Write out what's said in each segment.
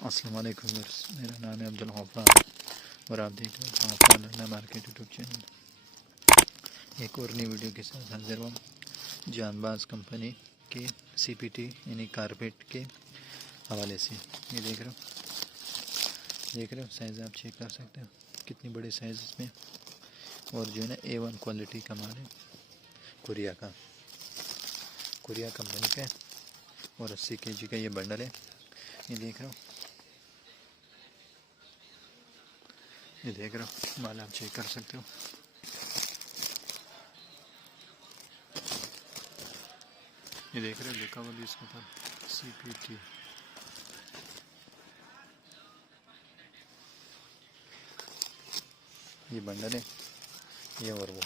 अस्सलाम वालेकुम व्यूअर्स, मेरा नाम है अब्दुल गफ्फार और आप देख रहे हैं Gaffar learner market YouTube channel. एक और नई वीडियो के साथ हाजिर हूँ। जानबाज कंपनी के CPT यानी कारपेट के हवाले से ये देख रहे हो साइज़ आप चेक कर सकते हो, कितनी बड़ी साइज़ इसमें। और जो है ना A1 क्वालिटी का माल है, कोरिया कंपनी का है और 80 kg का ये बंडल है। ये देख रहे हो माल आप चेक कर सकते हो। ये देख रहे हो लिखा हुआ भी इसके ऊपर CPT। ये बंडल है, ये और वो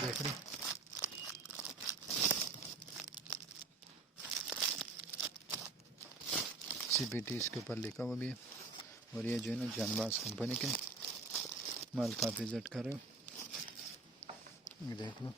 देख रहे हो। CPT इसके ऊपर लिखा हुआ भी है। और ये जो है ना जानबाज कंपनी के माल काफ़ी इज्जत कर रहे हो, ये देख लो।